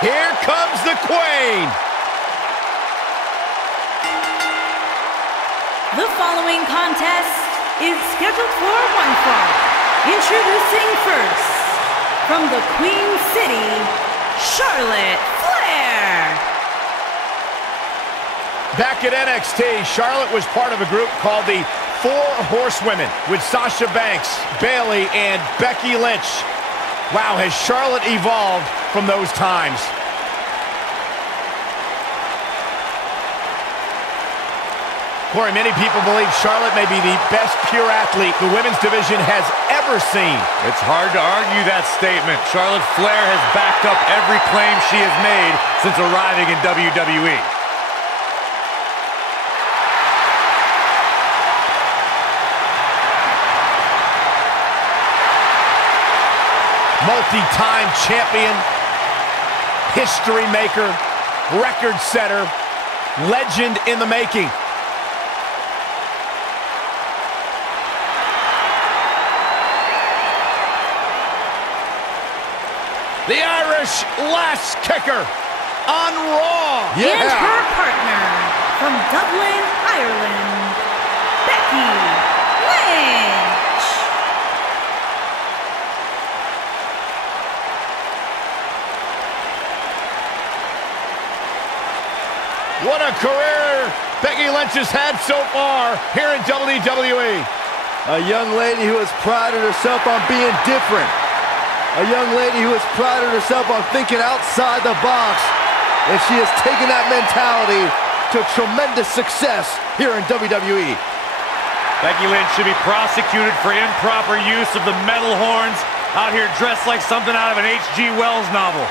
Here comes the Queen. The following contest is scheduled for one fall. Introducing first, from the Queen City, Charlotte Flair. Back at NXT, Charlotte was part of a group called the Four Horsewomen with Sasha Banks, Bayley, and Becky Lynch. Wow, has Charlotte evolved from those times. Corey, many people believe Charlotte may be the best pure athlete the women's division has ever seen. It's hard to argue that statement. Charlotte Flair has backed up every claim she has made since arriving in WWE. Multi-time champion, history maker, record setter, legend in the making. The Irish last kicker on Raw. Yeah. And her partner from Dublin, Ireland, Becky Lynch. What a career Becky Lynch has had so far here in WWE. A young lady who has prided herself on being different. A young lady who has prided herself on thinking outside the box. And she has taken that mentality to tremendous success here in WWE. Becky Lynch should be prosecuted for improper use of the metal horns, out here dressed like something out of an H.G. Wells novel.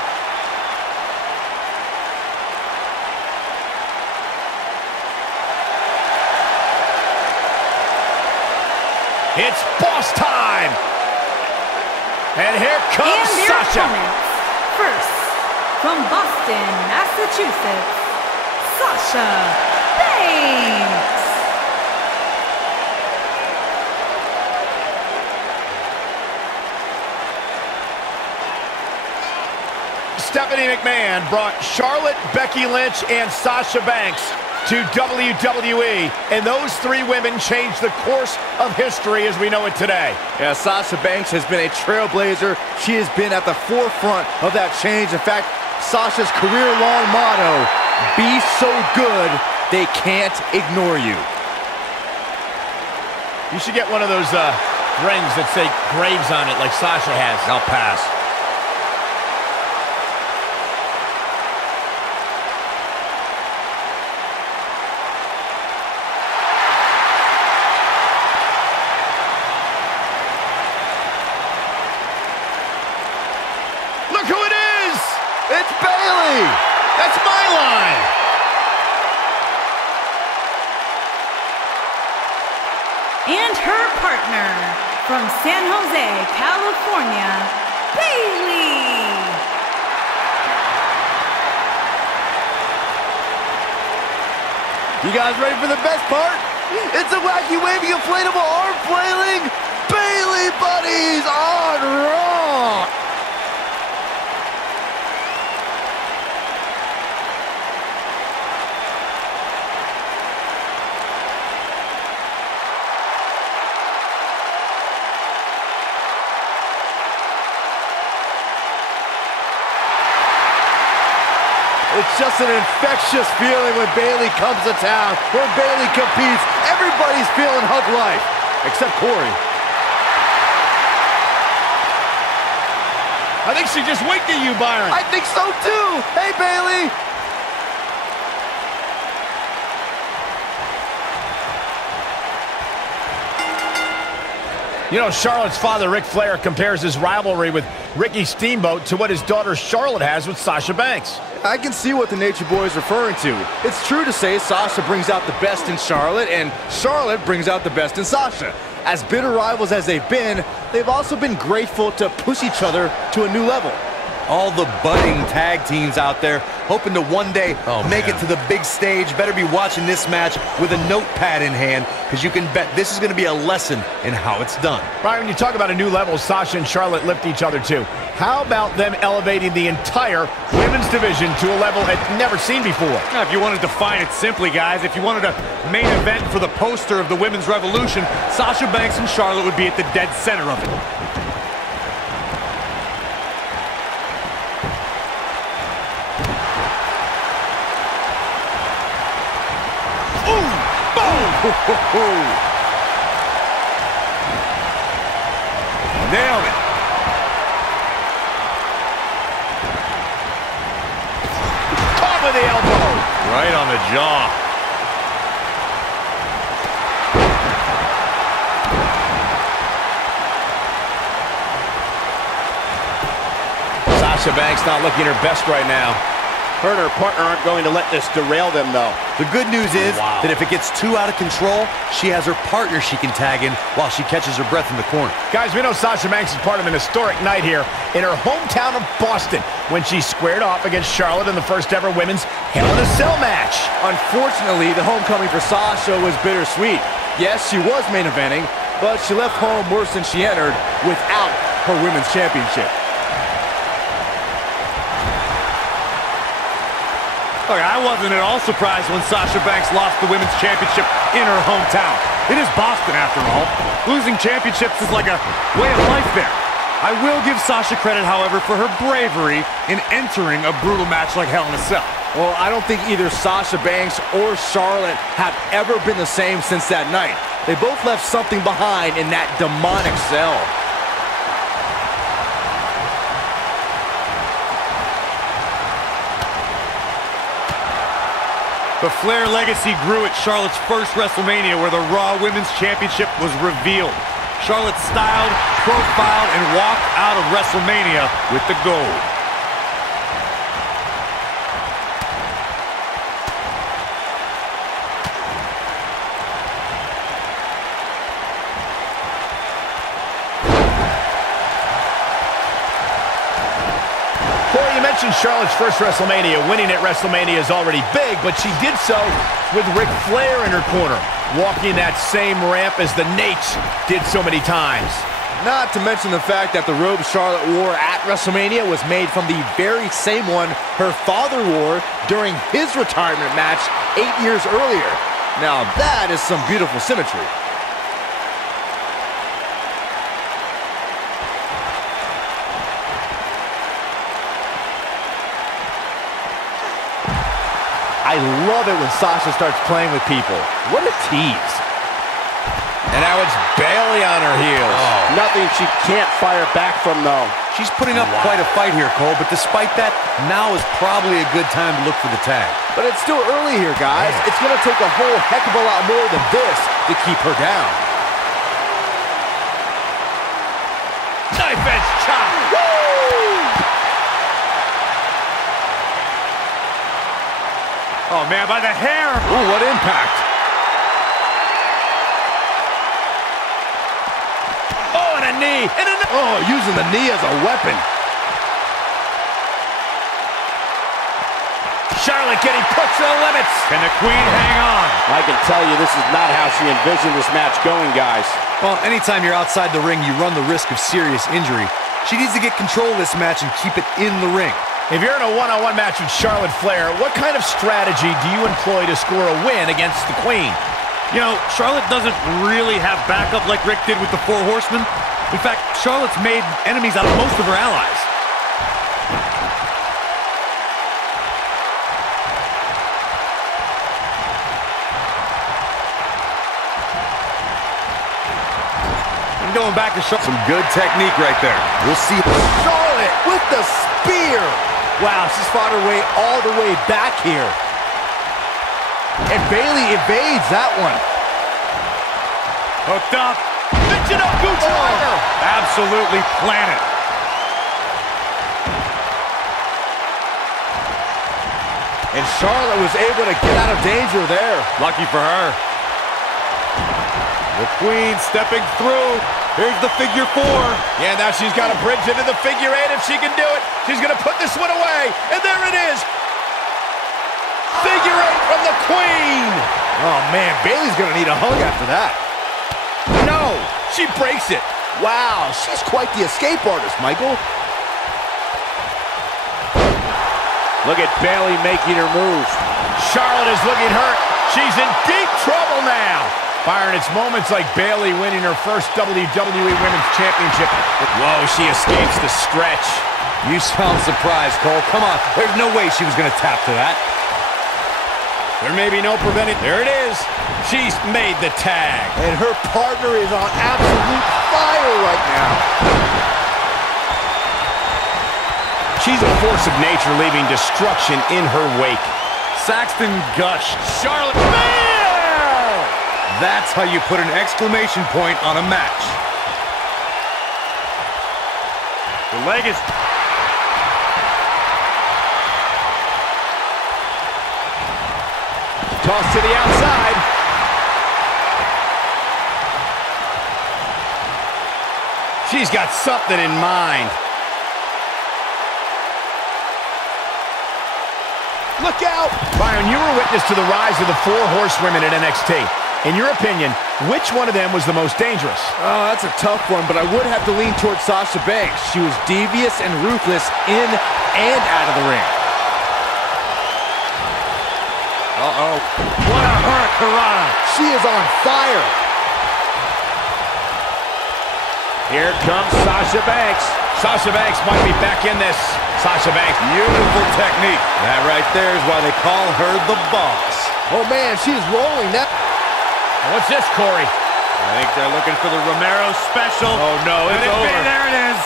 It's boss time! And here comes Sasha. First, from Boston, Massachusetts, Sasha Banks. Stephanie McMahon brought Charlotte, Becky Lynch, and Sasha Banks to WWE, and those three women changed the course of history as we know it today. Yeah, Sasha Banks has been a trailblazer. She has been at the forefront of that change. In fact, Sasha's career-long motto, be so good, they can't ignore you. You should get one of those rings that say Graves on it like Sasha has. I'll pass. Look who it is! It's Bayley! That's my line! And her partner from San Jose, California, Bayley. You guys ready for the best part? It's a wacky waving inflatable arm flailing Bayley buddies on Raw! It's just an infectious feeling when Bayley comes to town. When Bayley competes, everybody's feeling hug life, except Corey. I think she just winked at you, Byron. I think so too. Hey, Bayley. You know, Charlotte's father, Ric Flair, compares his rivalry with Ricky Steamboat to what his daughter Charlotte has with Sasha Banks. I can see what the Nature Boy is referring to. It's true to say Sasha brings out the best in Charlotte, and Charlotte brings out the best in Sasha. As bitter rivals as they've been, they've also been grateful to push each other to a new level. all the budding tag teams out there hoping to one day make it to the big stage better be watching this match with a notepad in hand, because you can bet this is going to be a lesson in how it's done. Brian, when you talk about a new level Sasha and Charlotte lift each other to, how about them elevating the entire women's division to a level it's never seen before? Now, if you want to define it simply, guys, if you wanted a main event for the poster of the Women's Revolution, Sasha Banks and Charlotte would be at the dead center of it. Nailed it. Top of the elbow. Right on the jaw. Sasha Banks not looking her best right now. Her and her partner aren't going to let this derail them, though. The good news is that if it gets too out of control, she has her partner she can tag in while she catches her breath in the corner. Guys, we know Sasha Banks is part of an historic night here in her hometown of Boston when she squared off against Charlotte in the first ever women's Hell in a Cell match. Unfortunately, the homecoming for Sasha was bittersweet. Yes, she was main eventing, but she left home worse than she entered without her women's championship. Look, I wasn't at all surprised when Sasha Banks lost the Women's Championship in her hometown. It is Boston, after all. Losing championships is like a way of life there. I will give Sasha credit, however, for her bravery in entering a brutal match like Hell in a Cell. Well, I don't think either Sasha Banks or Charlotte have ever been the same since that night. They both left something behind in that demonic cell. The Flair legacy grew at Charlotte's first WrestleMania, where the Raw Women's Championship was revealed. Charlotte styled, profiled, and walked out of WrestleMania with the gold. Charlotte's first WrestleMania. Winning at WrestleMania is already big, but she did so with Ric Flair in her corner, walking that same ramp as the Nate did so many times. Not to mention the fact that the robe Charlotte wore at WrestleMania was made from the very same one her father wore during his retirement match 8 years earlier. Now that is some beautiful symmetry. I love it when Sasha starts playing with people. What a tease. And now it's Bayley on her heels. Oh. Nothing she can't fire back from, though. She's putting up quite a fight here, Cole, but despite that, now is probably a good time to look for the tag. But it's still early here, guys. It's going to take a whole heck of a lot more than this to keep her down. Knife edge chop. Oh, man, by the hair. Ooh, what impact. Oh, and a knee. And using the knee as a weapon. Charlotte getting pushed to the limits. Can the Queen hang on? I can tell you this is not how she envisioned this match going, guys. Well, anytime you're outside the ring, you run the risk of serious injury. She needs to get control of this match and keep it in the ring. If you're in a one-on-one match with Charlotte Flair, what kind of strategy do you employ to score a win against the Queen? You know, Charlotte doesn't really have backup like Rick did with the Four Horsemen. In fact, Charlotte's made enemies out of most of her allies. And going back to Charlotte. Some good technique right there. We'll see. Charlotte with the spear. Wow, she's fought her way all the way back here. And Bayley evades that one. Hooked up. Michinoku driver. Absolutely planted. And Charlotte was able to get out of danger there. Lucky for her. The Queen stepping through. Here's the figure 4. Yeah, now she's got a bridge into the figure 8 if she can do it. She's going to put this one away, and there it is. Figure 8 from the Queen. Oh, man, Bayley's going to need a hug after that. No, she breaks it. Wow, she's quite the escape artist, Michael. Look at Bayley making her move. Charlotte is looking hurt. She's in deep trouble now. Byron, it's moments like Bayley winning her first WWE Women's Championship. Whoa, she escapes the stretch. You sound surprised, Cole. Come on, there's no way she was going to tap to that. There may be no preventing. There it is. She's made the tag. And her partner is on absolute fire right now. She's a force of nature, leaving destruction in her wake. Saxton gushed. Charlotte, bam! That's how you put an exclamation point on a match. The leg is... Toss to the outside. She's got something in mind. Look out! Byron, you were witness to the rise of the 4 horsewomen at NXT. In your opinion, which one of them was the most dangerous? Oh, that's a tough one, but I would have to lean towards Sasha Banks. She was devious and ruthless in and out of the ring. Uh-oh. What a hurricanrana. She is on fire. Here comes Sasha Banks. Sasha Banks might be back in this. Sasha Banks. Beautiful technique. That right there is why they call her the boss. Oh, man, she's rolling. What's this, Corey? I think they're looking for the Romero special. Oh, no, it's over. There it is.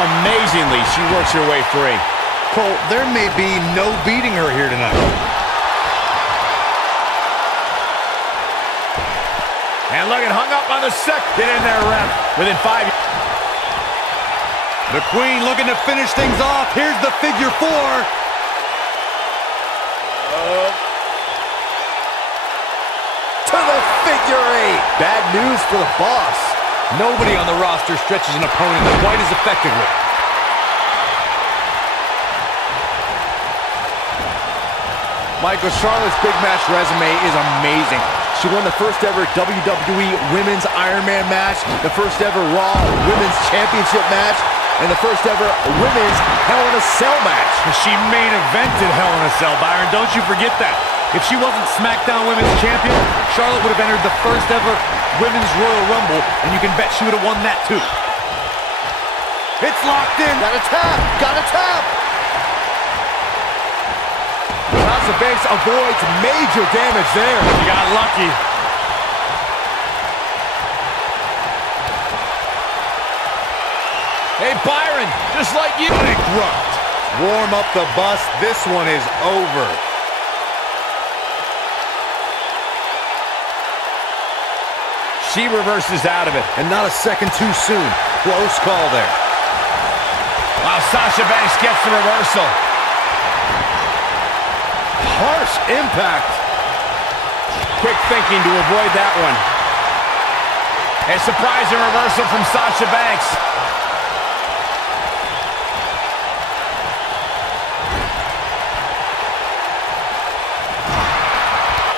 Amazingly, she works her way free. Cole, there may be no beating her here tonight. And look at hung up on the second. Get in there, ref. Within 5. The Queen looking to finish things off. Here's the figure 4. To the figure 8. Bad news for the boss. Nobody on the roster stretches an opponent quite as effectively. Michael, Charlotte's big match resume is amazing. She won the first ever WWE Women's Iron Man match, the first ever Raw Women's Championship match, and the first ever Women's Hell in a Cell match. She main evented Hell in a Cell, Byron. Don't you forget that. If she wasn't SmackDown Women's Champion, Charlotte would have entered the first ever Women's Royal Rumble, and you can bet she would have won that too. It's locked in. Got a tap. Got a tap. Sasha Banks avoids major damage there. She got lucky. Hey, Byron, just like you. Bankrupt. Warm up the bus. This one is over. She reverses out of it. And not a second too soon. Close call there. Wow, Sasha Banks gets the reversal. Harsh impact. Quick thinking to avoid that one. A surprising reversal from Sasha Banks.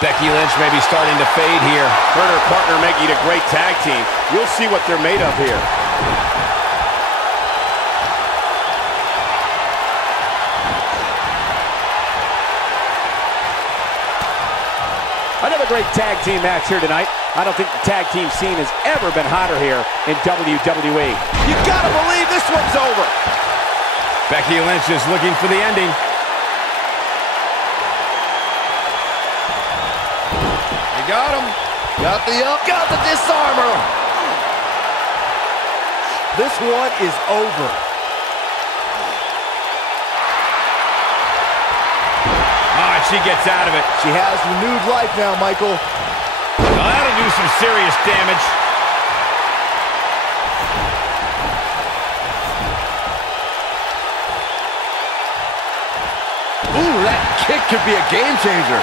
Becky Lynch may be starting to fade here. Her and her partner making a great tag team. We'll see what they're made of here. Another great tag team match here tonight. I don't think the tag team scene has ever been hotter here in WWE. You gotta believe this one's over. Becky Lynch is looking for the ending. You got him. Got the up. Got the disarmer. This one is over. She gets out of it. She has renewed life now, Michael. Now that'll do some serious damage. Ooh, that kick could be a game changer.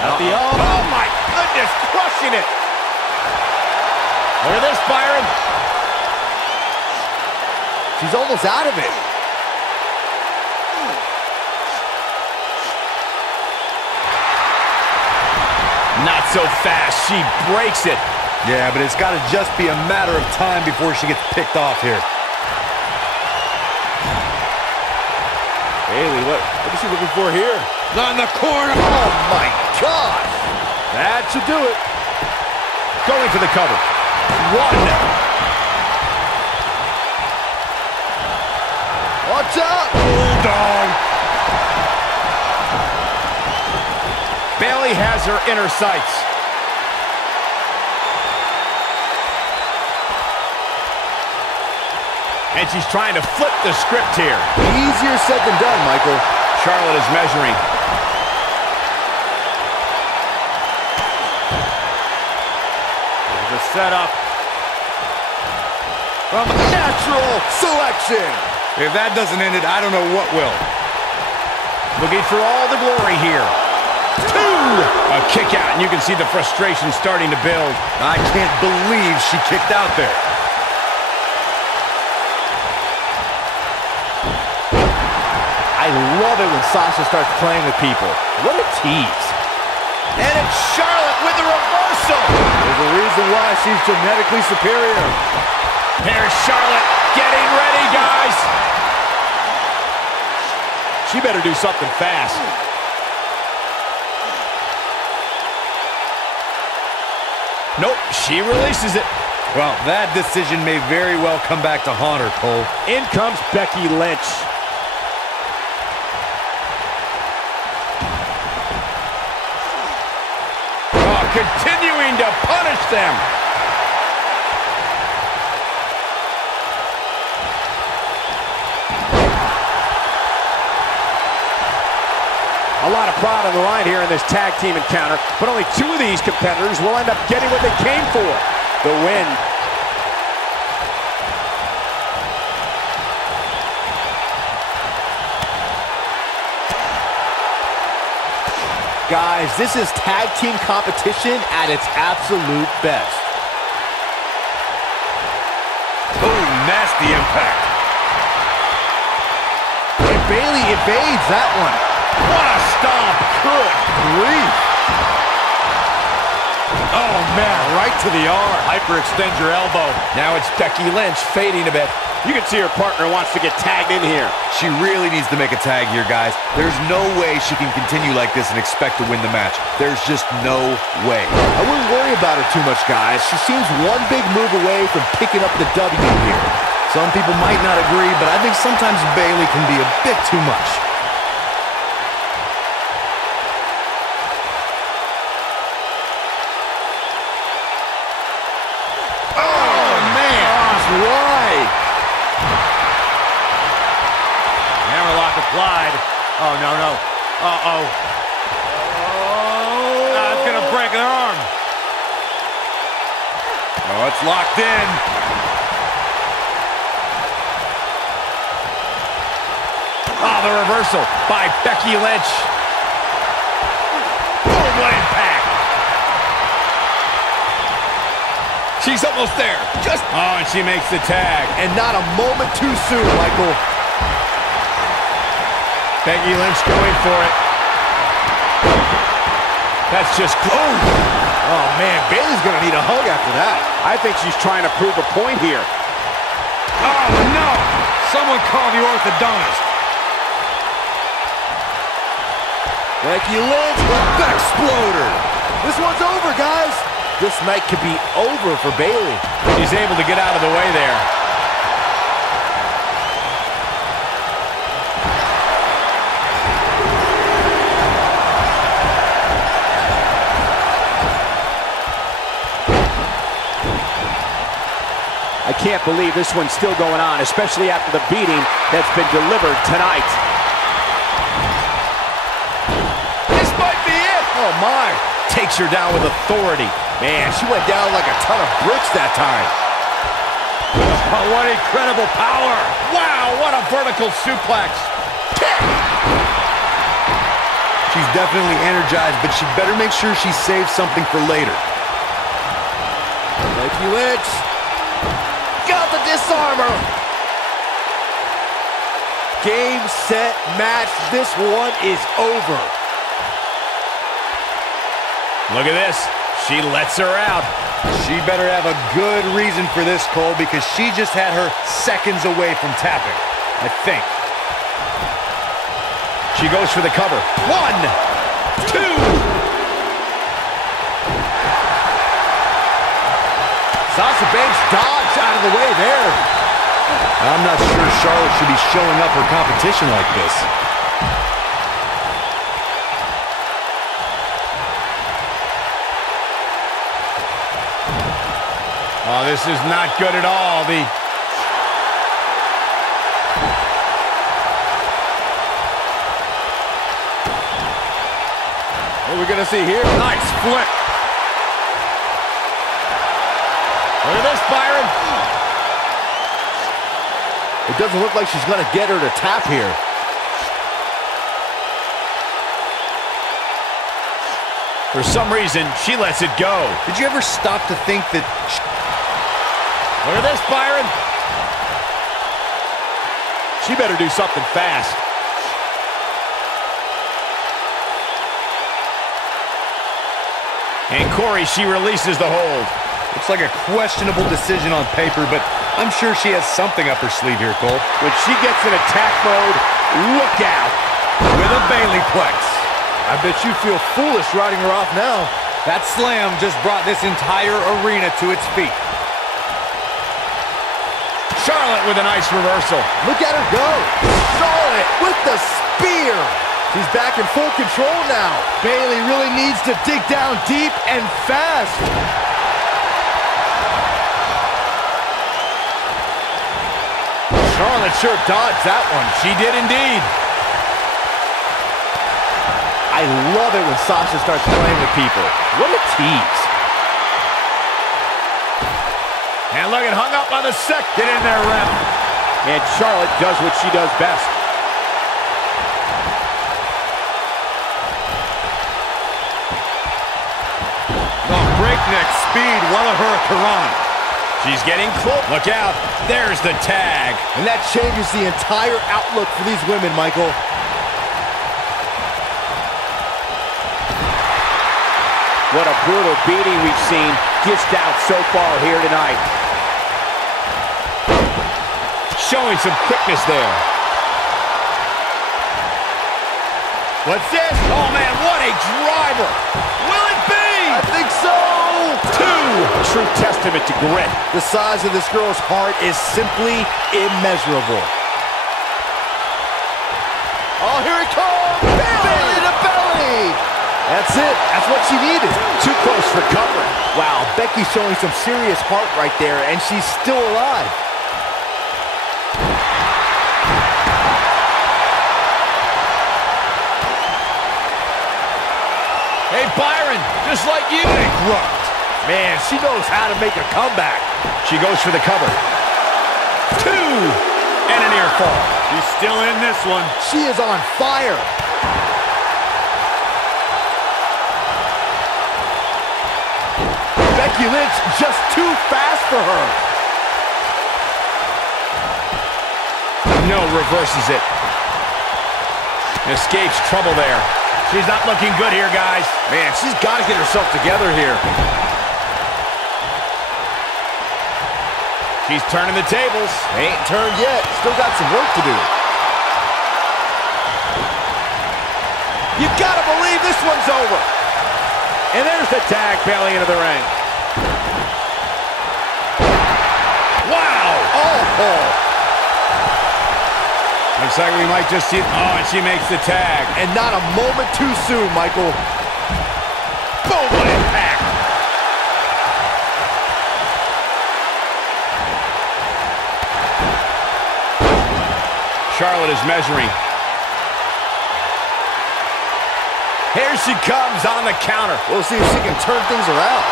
Oh my goodness, crushing it. Look at this, Byron. She's almost out of it. Not so fast. She breaks it. Yeah, but it's got to just be a matter of time before she gets picked off here. Bayley, what is she looking for here? On the corner. Oh my gosh. That should do it. Going for the cover. One. Watch out. Bulldog. Bayley has her inner sights. And she's trying to flip the script here. Easier said than done, Michael. Charlotte is measuring. There's a setup. From natural selection. If that doesn't end it, I don't know what will. Looking for all the glory here. Two! A kick out, and you can see the frustration starting to build. I can't believe she kicked out there. I love it when Sasha starts playing with people. What a tease. And it's Charlotte with the reversal. There's a reason why she's genetically superior. Here's Charlotte getting ready, guys. She better do something fast. Nope, she releases it. Well, that decision may very well come back to haunt her, Cole. In comes Becky Lynch. Oh, continuing to punish them. A lot of pride on the line here in this tag team encounter, but only two of these competitors will end up getting what they came for, the win. Guys, this is tag team competition at its absolute best. Oh, nasty impact. And Bayley evades that one. What a stomp. Good grief. Oh, man, right to the arm. Hyperextend your elbow. Now it's Becky Lynch fading a bit. You can see her partner wants to get tagged in here. She really needs to make a tag here, guys. There's no way she can continue like this and expect to win the match. There's just no way. I wouldn't worry about her too much, guys. She seems one big move away from picking up the W here. Some people might not agree, but I think sometimes Bayley can be a bit too much. Applied. Oh, no, no. Uh-oh. Oh. It's going to break her arm. Oh, it's locked in. Oh, the reversal by Becky Lynch. Oh, what impact. She's almost there. Oh, and she makes the tag. And not a moment too soon, Michael. Becky Lynch going for it. That's just close. Oh, man, Bayley's going to need a hug after that. I think she's trying to prove a point here. Oh, no! Someone call the orthodontist. Becky Lynch, the exploder. This one's over, guys. This night could be over for Bayley. She's able to get out of the way there. I can't believe this one's still going on, especially after the beating that's been delivered tonight. This might be it. Oh, my. Takes her down with authority. Man, she went down like a ton of bricks that time. Oh, what incredible power. Wow, what a vertical suplex. She's definitely energized, but she better make sure she saves something for later. Becky Lynch got the disarmer. Game, set, match. This one is over. Look at this. She lets her out. She better have a good reason for this, Cole, because she just had her seconds away from tapping, I think. She goes for the cover. 1, 2. Sasha Banks dodged out of the way there. I'm not sure Charlotte should be showing up her competition like this. Oh, this is not good at all. What are we going to see here? Nice flip. Look at this, Byron. It doesn't look like she's going to get her to tap here. For some reason, she lets it go. Did you ever stop to think that... Look at this, Byron. She better do something fast. And Corey, she releases the hold. Looks like a questionable decision on paper, but I'm sure she has something up her sleeve here, Cole. When she gets in attack mode, look out. With a Bayley plex. I bet you feel foolish riding her off now. That slam just brought this entire arena to its feet. Charlotte with a nice reversal. Look at her go. Charlotte with the spear. She's back in full control now. Bayley really needs to dig down deep and fast. Charlotte sure dodged that one. She did indeed. I love it when Sasha starts playing with people. What a tease. And look, it hung up on the sec. Get in there, ref. And Charlotte does what she does best. Oh, breakneck speed. What a hurricanrana. She's getting close. Look out. There's the tag. And that changes the entire outlook for these women, Michael. What a brutal beating we've seen dished out so far here tonight. Showing some quickness there. What's this? Oh, man, what a driver. Will it be? I think so. 2. A true testament to grit. The size of this girl's heart is simply immeasurable. Oh, here it comes. Belly to belly. That's it. That's what she needed. Too close for cover. Wow, Becky's showing some serious heart right there, and she's still alive. Hey, Byron, just like you. Bankrupt. Man, she knows how to make a comeback. She goes for the cover. 2. And a near fall. She's still in this one. She is on fire. Becky Lynch just too fast for her. No, reverses it. Escapes trouble there. She's not looking good here, guys. Man, she's got to get herself together here. She's turning the tables. Ain't turned yet. Still got some work to do. You gotta believe this one's over. And there's the tag. Bayley into the ring. Wow! Oh. Looks like we might just see it. Oh, and she makes the tag. And not a moment too soon, Michael. Boom, what impact! Charlotte is measuring. Here she comes on the counter. We'll see if she can turn things around.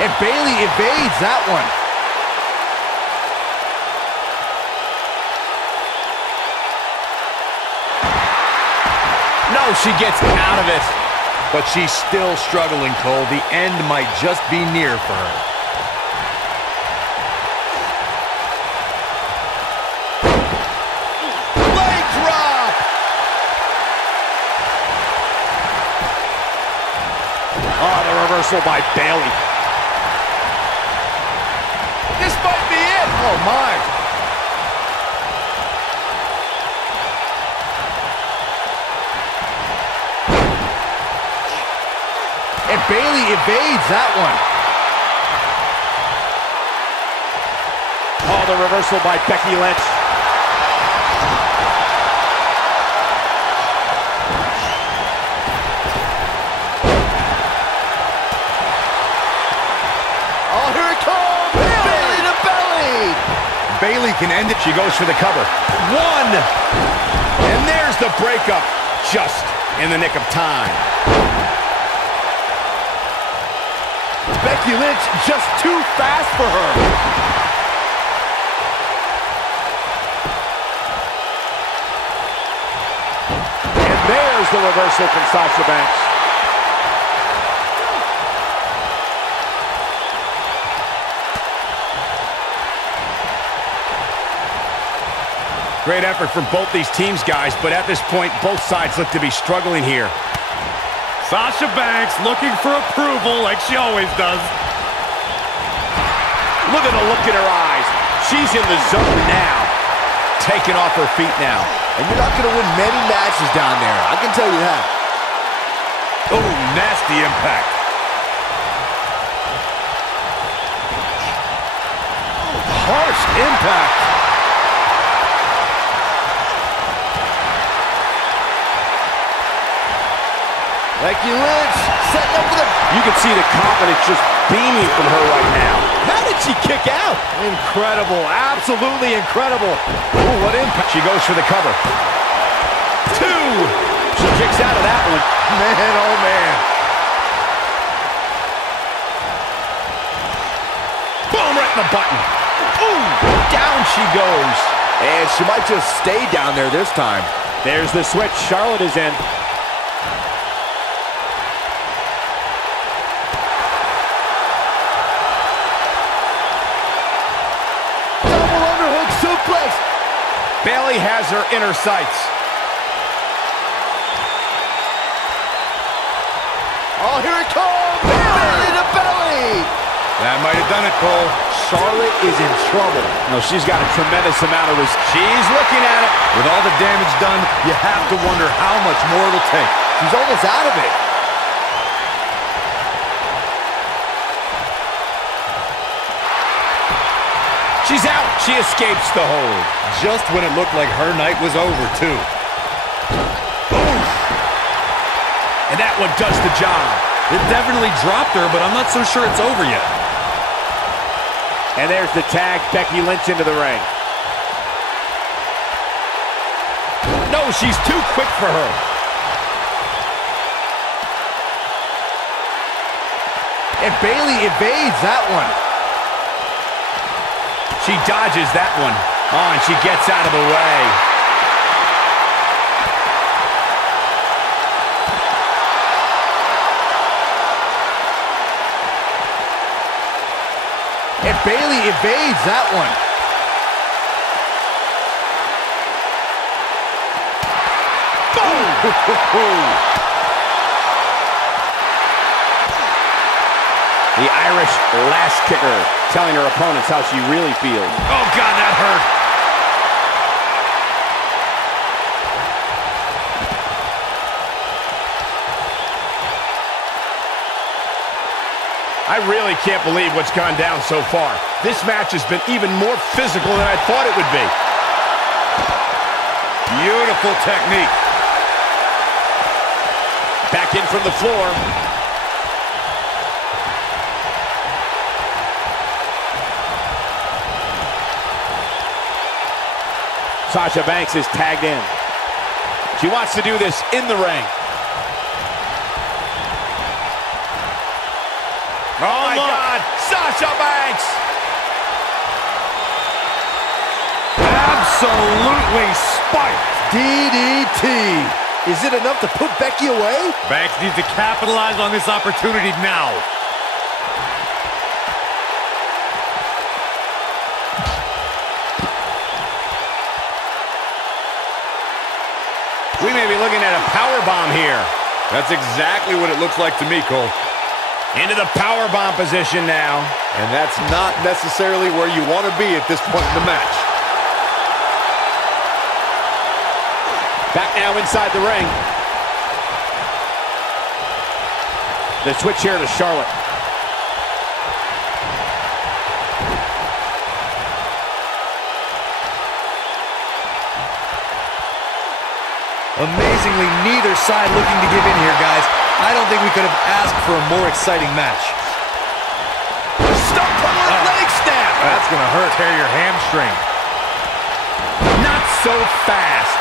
And Bayley evades that one. Oh, she gets out of it. But she's still struggling, Cole. The end might just be near for her. Leg drop. Oh, the reversal by Bayley. This might be it. Oh, my. And Bayley evades that one. Oh, the reversal by Becky Lynch. Oh, here it comes! Belly to belly! Bayley can end it. She goes for the cover. One. And there's the breakup. Just in the nick of time. Becky Lynch just too fast for her. And there's the reversal from Sasha Banks. Great effort from both these teams, guys, but at this point, both sides look to be struggling here. Sasha Banks looking for approval like she always does. Look at the look in her eyes. She's in the zone now. Taking off her feet now. And you're not going to win many matches down there. I can tell you that. Oh, nasty impact. Harsh impact. Becky Lynch setting up for the... You can see the confidence just beaming from her right now. How did she kick out? Incredible. Absolutely incredible. Ooh, what impact. She goes for the cover. Two. She kicks out of that one. Man, oh man. Boom, right in the button. Ooh, down she goes. And she might just stay down there this time. There's the switch. Charlotte is in. Bayley has her in her sights. Oh, here it comes! Belly to belly! That might have done it, Cole. Charlotte is in trouble. No, she's got a tremendous amount of risk. She's looking at it. With all the damage done, you have to wonder how much more it'll take. She's almost out of it. She's out. She escapes the hold. Just when it looked like her night was over, too. Oof. And that one does the job. It definitely dropped her, but I'm not so sure it's over yet. And there's the tag. Becky Lynch into the ring. No, she's too quick for her. And Bayley evades that one. She dodges that one. Oh, and she gets out of the way. And Bayley evades that one. Boom! The Irish lash kicker, telling her opponents how she really feels. Oh, God, that hurt. I really can't believe what's gone down so far. This match has been even more physical than I thought it would be. Beautiful technique. Back in from the floor. Sasha Banks is tagged in. She wants to do this in the ring. Oh, my God. Sasha Banks. Absolutely spiked. DDT. Is it enough to put Becky away? Banks needs to capitalize on this opportunity now. We may be looking at a powerbomb here. That's exactly what it looks like to me, Cole. Into the powerbomb position now. And that's not necessarily where you want to be at this point in the match. Back now inside the ring. The switch here to Charlotte. Amazingly, neither side looking to give in here, guys. I don't think we could have asked for a more exciting match. Stump pummel leg snap. That's going to hurt. Tear your hamstring. Not so fast.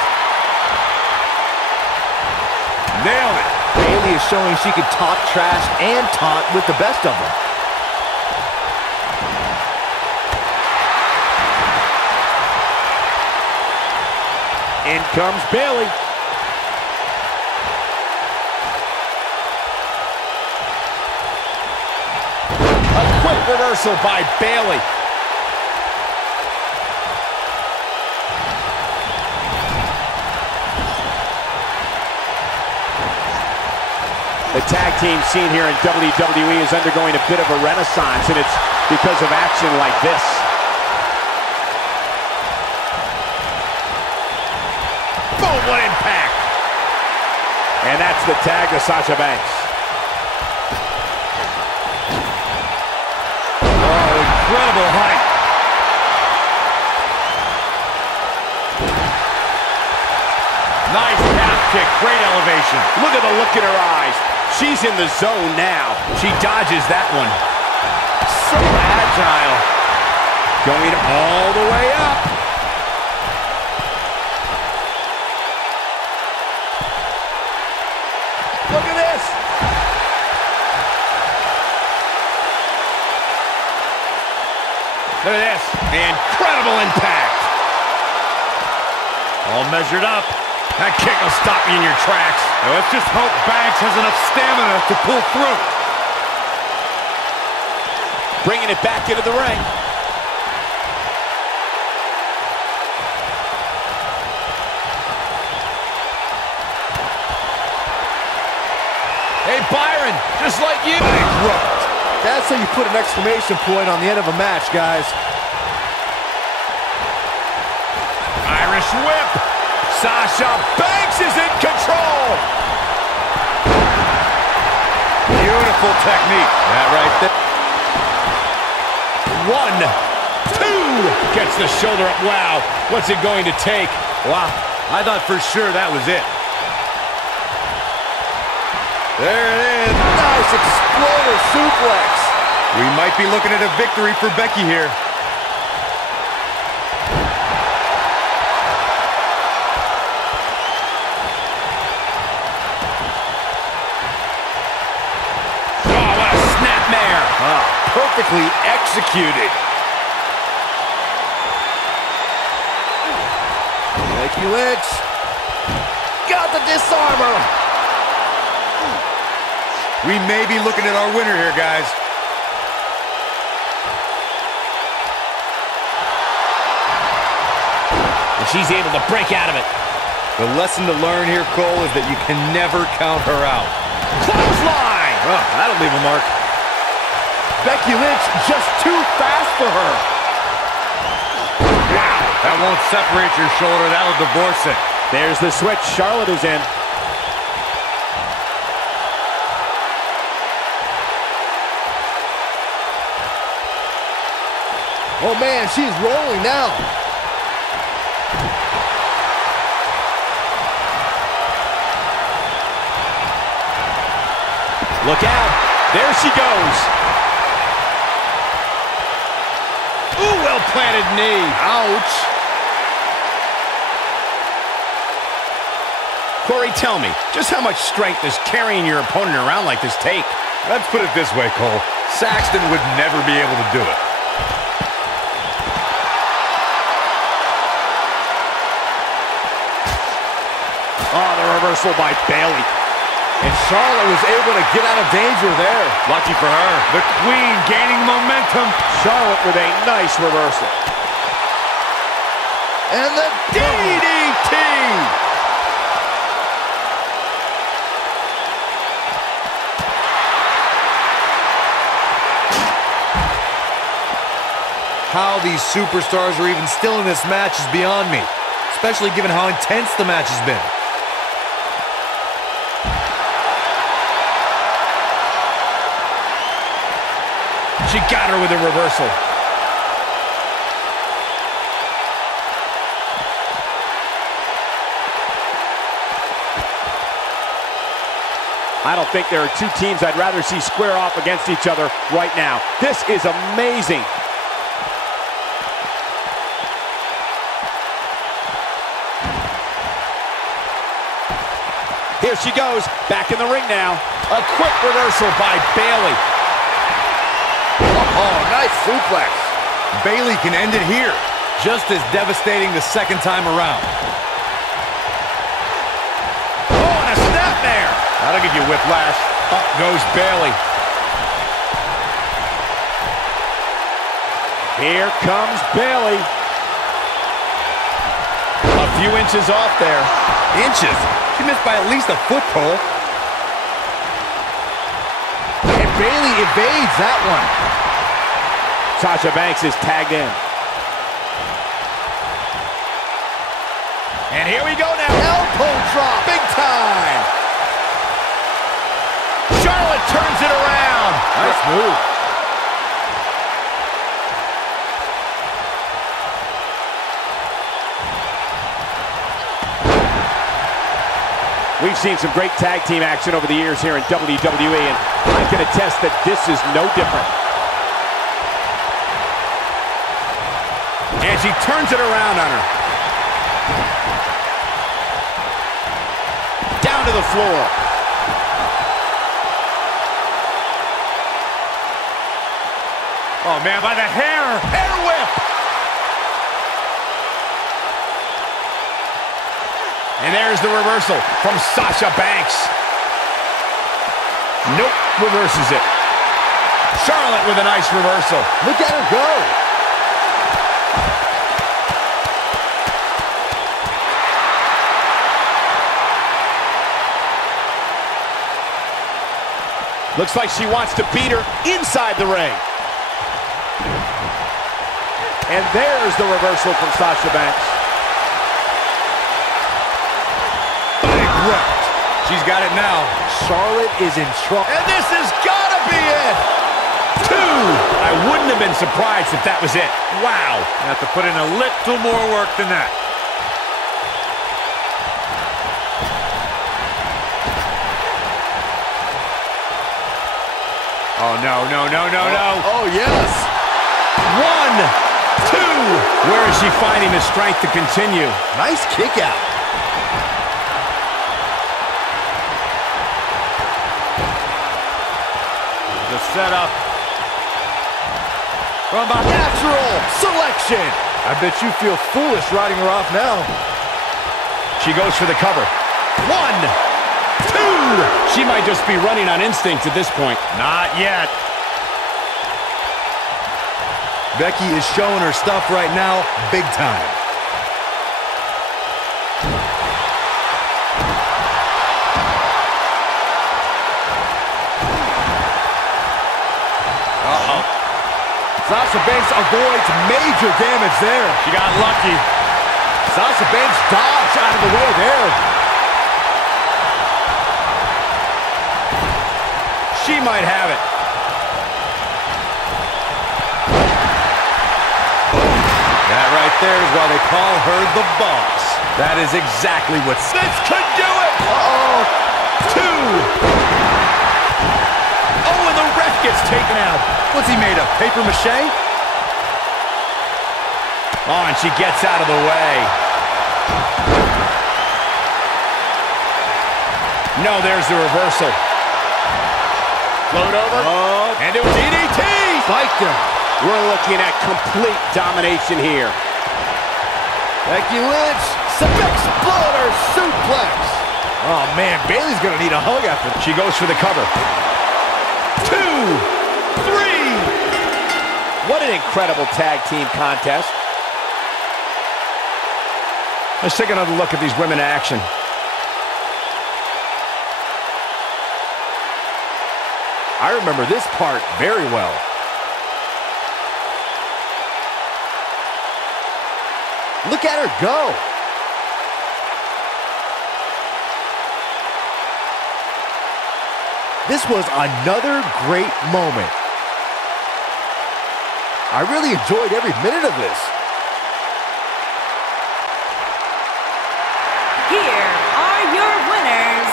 Nailed it. Bayley is showing she can talk trash and taunt with the best of them. In comes Bayley. A quick reversal by Bayley. The tag team scene here in WWE is undergoing a bit of a renaissance, and it's because of action like this. Boom, what impact. And that's the tag to Sasha Banks. Oh, incredible height. Nice half kick, great elevation. Look at the look in her eyes. She's in the zone now. She dodges that one. So agile. Going all the way up. Look at this. Look at this. Incredible impact. All measured up. That kick will stop you in your tracks. Now let's just hope Banks has enough stamina to pull through. Bringing it back into the ring. Hey, Byron, just like you. That's how you put an exclamation point on the end of a match, guys. Irish whip. Sasha Banks is in control. Beautiful technique. That right there. 1, 2. Gets the shoulder up. Wow. What's it going to take? Wow. I thought for sure that was it. There it is. Nice exploder suplex. We might be looking at a victory for Becky here. Perfectly executed. Becky Lynch. Got the disarmer. We may be looking at our winner here, guys. And she's able to break out of it. The lesson to learn here, Cole, is that you can never count her out. Clothesline. Oh, that'll leave a mark. Becky Lynch just too fast for her. Wow. That won't separate your shoulder. That'll divorce it. There's the switch. Charlotte is in. Oh, man, she's rolling now. Look out. There she goes. Ooh, well-planted knee. Ouch. Corey, tell me, just how much strength does carrying your opponent around like this take? Let's put it this way, Cole. Saxton would never be able to do it. Oh, the reversal by Bayley. And Charlotte was able to get out of danger there. Lucky for her. The Queen gaining momentum. Charlotte with a nice reversal. And the DDT! How these superstars are even still in this match is beyond me, especially given how intense the match has been. She got her with a reversal. I don't think there are two teams I'd rather see square off against each other right now. This is amazing. Here she goes, back in the ring now. A quick reversal by Bayley. Oh, nice suplex. Bayley can end it here. Just as devastating the second time around. Oh, and a snapmare. That'll give you whiplash. Up goes Bayley. Here comes Bayley. A few inches off there. Inches? She missed by at least a foot, Cole. And Bayley evades that one. Sasha Banks is tagged in. And here we go now. Elbow drop. Big time. Charlotte turns it around. Nice move. We've seen some great tag team action over the years here in WWE, and I can attest that this is no different. And she turns it around on her. Down to the floor. Oh, man, by the hair. Hair whip. And there's the reversal from Sasha Banks. Nope, reverses it. Charlotte with a nice reversal. Look at her go. Looks like she wants to beat her inside the ring. And there's the reversal from Sasha Banks. She's got it now. Charlotte is in trouble. And this has got to be it. 2. I wouldn't have been surprised if that was it. Wow. You have to put in a little more work than that. Oh, no, no, no, no, no. Oh, yes. 1, 2. Where is she finding the strength to continue? Nice kick out. The setup. From a natural selection. I bet you feel foolish riding her off now. She goes for the cover. 1, 2. She might just be running on instinct at this point. Not yet. Becky is showing her stuff right now, big time. Uh-oh. Sasha Banks avoids major damage there. She got lucky. Sasha Banks dodged out of the way there. She might have it. That right there is why they call her the boss. That is exactly what... This could do it. Uh-oh. 2. Oh, and the ref gets taken out. What's he made of, paper mache? Oh, and she gets out of the way. No, there's the reversal. Float over. And it was DDT. Spiked him. We're looking at complete domination here. Becky Lynch, some exploder suplex. Oh, man, Bayley's going to need a hug after. She goes for the cover. 2, 3. What an incredible tag team contest. Let's take another look at these women in action. I remember this part very well. Look at her go. This was another great moment. I really enjoyed every minute of this. Here are your winners,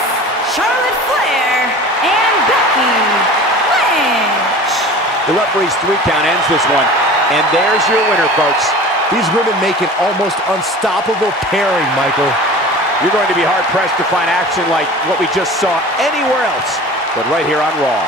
Charlotte Flair and Becky Lynch. The referee's 3 count ends this one. And there's your winner, folks. These women make an almost unstoppable pairing, Michael. You're going to be hard-pressed to find action like what we just saw anywhere else, but right here on Raw.